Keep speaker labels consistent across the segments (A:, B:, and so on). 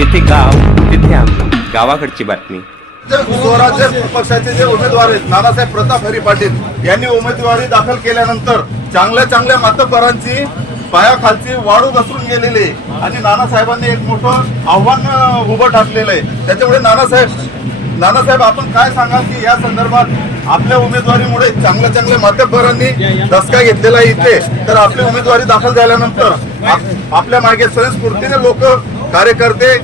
A: जिथे गाव तिथे आम्ही गावाकडची बातमी.
B: स्वराज्य पक्षाचे जे उमेदवार आहेत नानासाहेब प्रताप हरी पाटील यांनी उमेदवारी दाखल केल्यानंतर चांगल्या चांगल्या मातब्बरांची पायाखालची वाढू घसरून गेलेली आहे. आणि नानासाहेबांनी एक मोठं आव्हान उभं ठाकलेलं आहे. त्याच्यामुळे नानासाहेब नानासाहेब आपण काय सांगाल की या संदर्भात आपल्या उमेदवारीमुळे चांगल्या चांगल्या मातब्बरांनी धसका घेतलेला इथे. तर आपली उमेदवारी दाखल झाल्यानंतर आपल्या मागे स्वयंस्फूर्तीने लोक कार्यकर्ते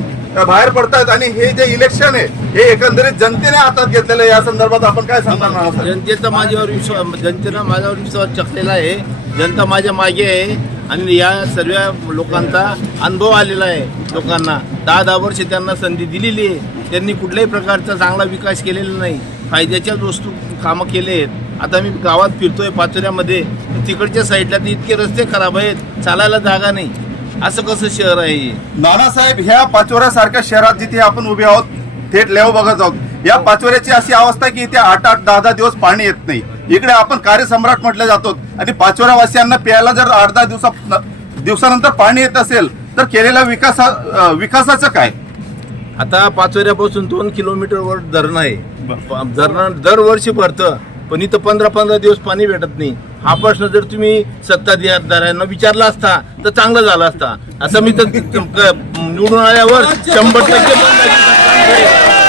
B: बाहेर पडतात आणि हे जे इलेक्शन आहे हे एकंदरीत जनतेने हातात घेतलेलं आहे. या संदर्भात आपण काय सांगणार
C: जनतेचा माझ्यावर विश्वास जनतेनं माझ्यावर विश्वास चकलेला आहे. जनता माझ्या मागे आहे आणि या सर्व लोकांचा अनुभव आलेला आहे. लोकांना दहा दहा वर्ष त्यांना संधी दिलेली आहे. त्यांनी कुठल्याही प्रकारचा चांगला विकास केलेला नाही. फायद्याच्याच वस्तू कामं केले आहेत. आता मी गावात फिरतोय पाचोऱ्यामध्ये. तिकडच्या साईडला ते इतके रस्ते खराब आहेत. चालायला जागा नाही. असं कसं शहर आहे हे?
B: नानासाहेब ह्या पाचोऱ्यासारख्या शहरात जिथे आपण उभे आहोत थेट लेव बघत आहोत. या पाचोऱ्याची अशी अवस्था की इथे आठ आठ दहा दहा दिवस पाणी येत नाही. इकडे आपण कार्यसम्राट म्हटले जातो. आणि पाचोऱ्यावासियांना प्यायला जर आठ दहा दिवसा दिवसानंतर पाणी येत असेल तर केलेल्या विकासा विकासाचं काय?
C: आता पाचोऱ्यापासून दोन किलोमीटरवर धरण आहे. धरण दरवर्षी भरतं पण इथं पंधरा पंधरा दिवस पाणी भेटत नाही. हा प्रश्न जर तुम्ही सत्ताधाऱ्यांना विचारला असता तर चांगलं झालं असता. असं मी तर निवडून आल्यावर शंभर टक्के बंद आहे.
B: ना-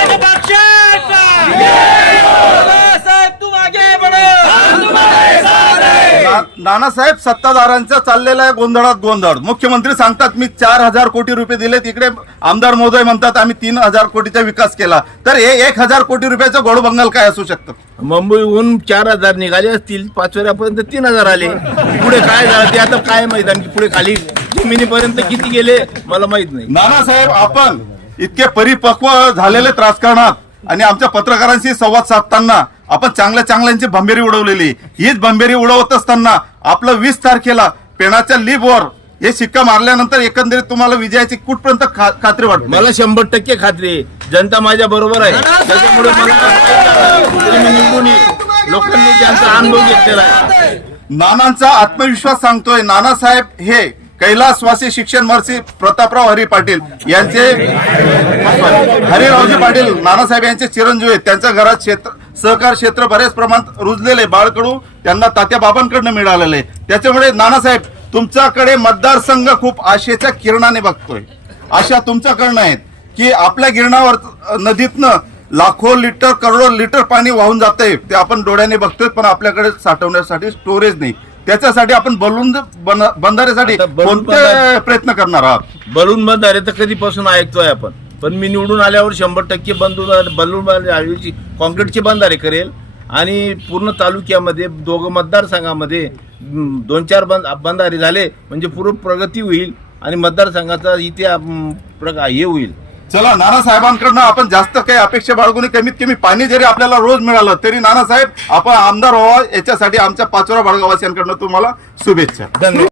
B: नानासाहेब सत्ताधाऱ्यांचा चाललेला आहे गोंधळात गोंधळ. मुख्यमंत्री सांगतात मी चार हजार कोटी रुपये दिले तिकडे आमदार महोदय म्हणतात आम्ही तीन हजार कोटीचा विकास केला. तर हे एक हजार कोटी रुपयाचं गोड बंगाल काय असू शकतं?
C: मुंबईहून चार हजार निघाले असतील पाचोऱ्यापर्यंत तीन हजार आले. पुढे काय झालं ते आता काय माहीत आणखी पुढे खाली जमिनीपर्यंत किती गेले मला माहीत नाही.
B: नानासाहेब आपण इतके परिपक्व झालेले राजकारणात आणि आमच्या पत्रकारांशी संवाद साधताना आपण चांगल्या चांगल्यांची भंबेरी उडवलेली. हीच भंबेरी उडवत असताना आपलं वीस तारखेला पेणाच्या लीपवर हे शिक्का मारल्यानंतर एकंदरीत तुम्हाला विजयाची कुठपर्यंत खा- खात्री वाटते?
C: मला शंभर टक्के खात्री. आहे जनता माझ्या बरोबर आहे. त्याच्यामुळे मला निवडून. लोकांनी त्यांचा अनुभव घेतलेला आहे.
B: नानांचा आत्मविश्वास सांगतोय. नानासाहेब हे कैलासवासी शिक्षण महर्षी प्रतापराव हरी पाटील यांचे हरिरावजी पाटील. नानासाहेब यांचे चिरंजीव आहेत. त्यांच्या घरात क्षेत्र सहकार क्षेत्र बरेच प्रमाणात रुजलेले बाळकडू त्यांना तात्या बाबांकडनं मिळालेलं. आहे त्याच्यामुळे नानासाहेब तुमच्याकडे मतदारसंघ खूप आशेच्या किरणाने बघतोय. आशा तुमच्याकडनं आहेत की आपल्या गिरणावर नदीतनं लाखो लिटर करोडो लिटर पाणी वाहून जातंय ते आपण डोळ्याने बघतोय पण आपल्याकडे साठवण्यासाठी स्टोरेज नाही. त्याच्यासाठी आपण बलून बंधाऱ्यासाठी कोणते प्रयत्न करणार आहात?
C: बलून बंधारे तर कधीपासून ऐकतोय आपण. पण मी निवडून आल्यावर शंभर टक्के बलून बंधारे कॉन्क्रीटचे बंधारे करेल. आणि पूर्ण तालुक्यामध्ये दोघं मतदारसंघामध्ये दोन चार बंद बंधारे झाले म्हणजे पूर्ण प्रगती होईल आणि मतदारसंघाचा इथे हे होईल.
B: चला नानासाहेबांकडनं आपण जास्त काही अपेक्षा बाळगून कमीत कमी पाणी जरी आपल्याला रोज मिळालं तरी नानासाहेब आपण आमदार व्हावा याच्यासाठी आमच्या पाचोरा बाळगावासियांकडनं तुम्हाला शुभेच्छा.
C: धन्यवाद.